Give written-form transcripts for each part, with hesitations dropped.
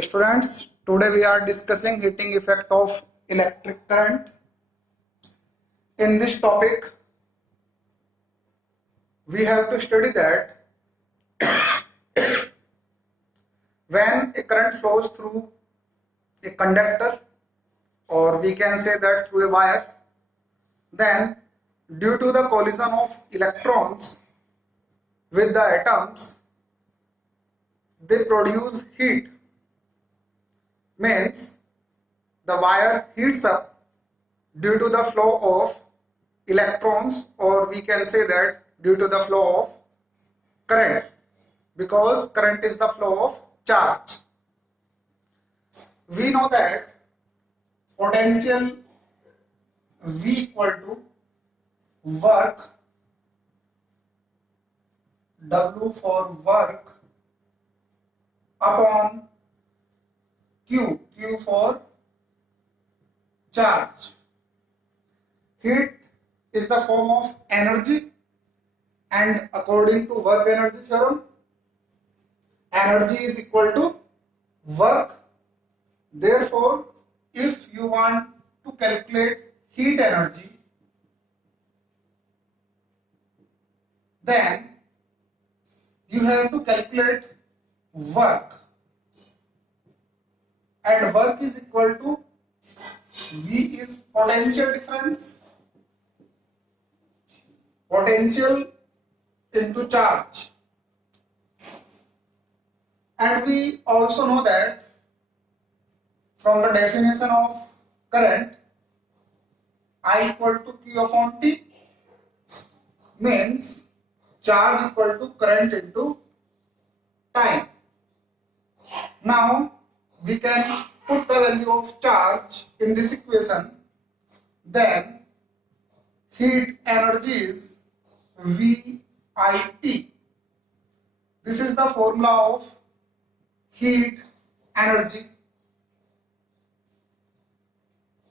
Students, today we are discussing heating effect of electric current. In this topic, we have to study that when a current flows through a conductor, or we can say that through a wire, then due to the collision of electrons with the atoms, they produce heat. Means the wire heats up due to the flow of electrons, or we can say that due to the flow of current, because current is the flow of charge. We know that potential V equal to work, W for work, upon Q, Q for charge. Heat is the form of energy, and according to work energy theorem, energy is equal to work. Therefore, if you want to calculate heat energy, then you have to calculate work, and work is equal to V is potential difference, potential into charge. And we also know that from the definition of current, I equal to Q upon T, means charge equal to current into time. Now we can put the value of charge in this equation, then heat energy is VIT. This is the formula of heat energy.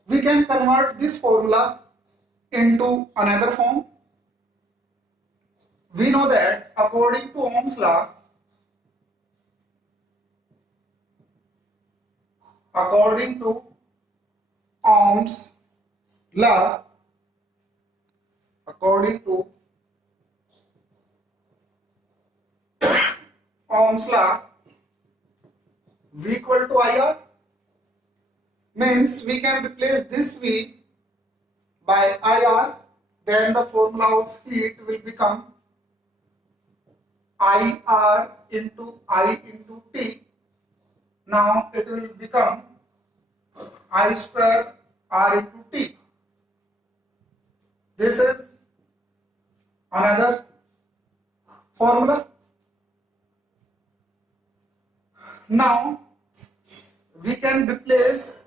We can convert this formula into another form. We know that according to Ohm's law, according to Ohm's law, according to Ohm's law, V equal to IR, means we can replace this V by IR, then the formula of heat will become IR into I into T. Now it will become I square R into T. This is another formula. Now we can replace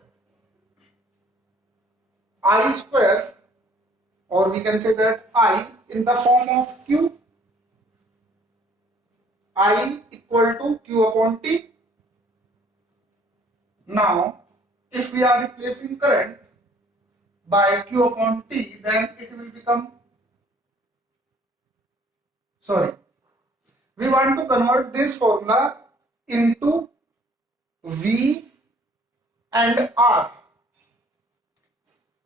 I square, or we can say that I, in the form of Q. I equal to Q upon T. Now if we are replacing current by Q upon T, then it will become, we want to convert this formula into V and R.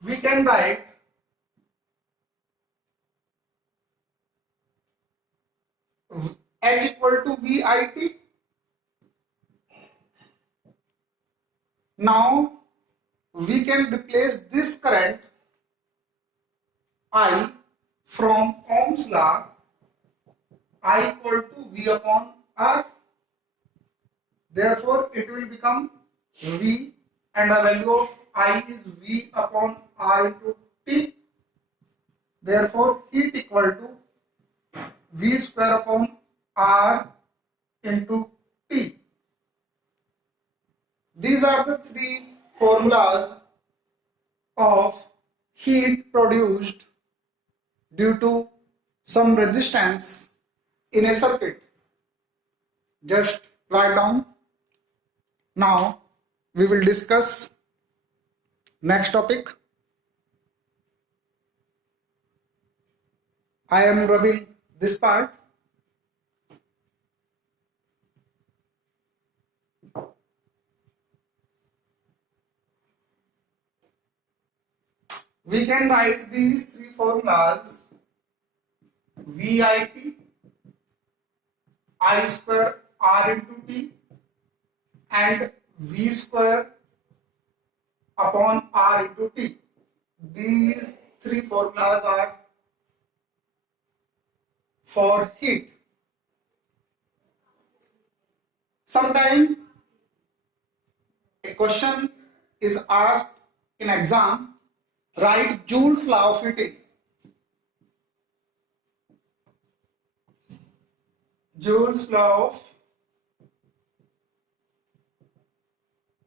We can write H equal to VIT. Now we can replace this current I from Ohm's law, I equal to V upon R. Therefore it will become V, and the value of I is V upon R into T. Therefore heat equal to V square upon R into T. These are the three formulas of heat produced due to some resistance in a circuit. Just write down. Now we will discuss next topic. I am rubbing this part. We can write these three formulas: VIT, I square R into T, and V square upon R into T. These three formulas are for heat. Sometimes a question is asked in exam, write Joule's law of heating. Joule's law of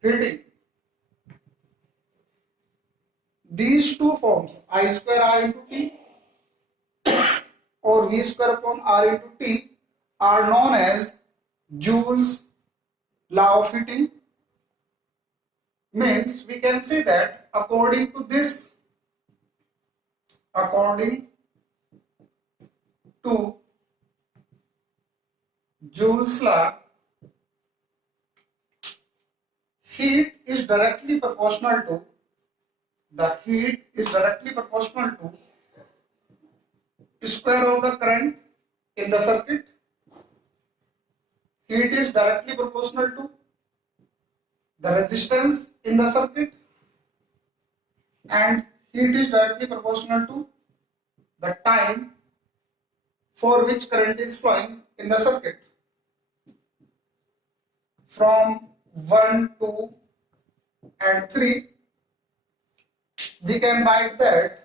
heating. These two forms, I square R into T or V square upon R into T, are known as Joule's law of heating. Means we can say that according to Joule's law, heat is directly proportional to square of the current in the circuit. Heat is directly proportional to the resistance in the circuit, and heat is directly proportional to the time for which current is flowing in the circuit. From 1, 2 and 3, we can write that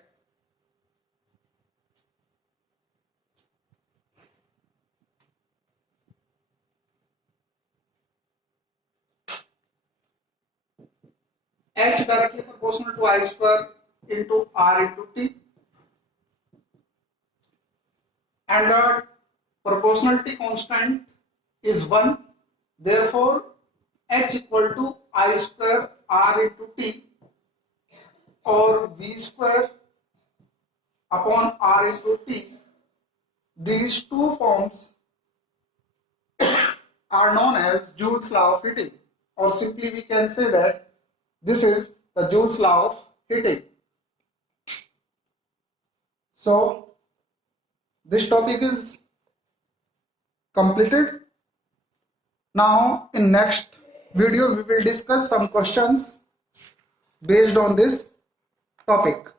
H directly proportional to I square into R into T, and the proportionality constant is 1. Therefore, H equal to I square R into T or V square upon R into T. These two forms are known as Joule's law of heating, or simply we can say that this is the Joule's law of heating. So this topic is completed. Now in next video we will discuss some questions based on this topic.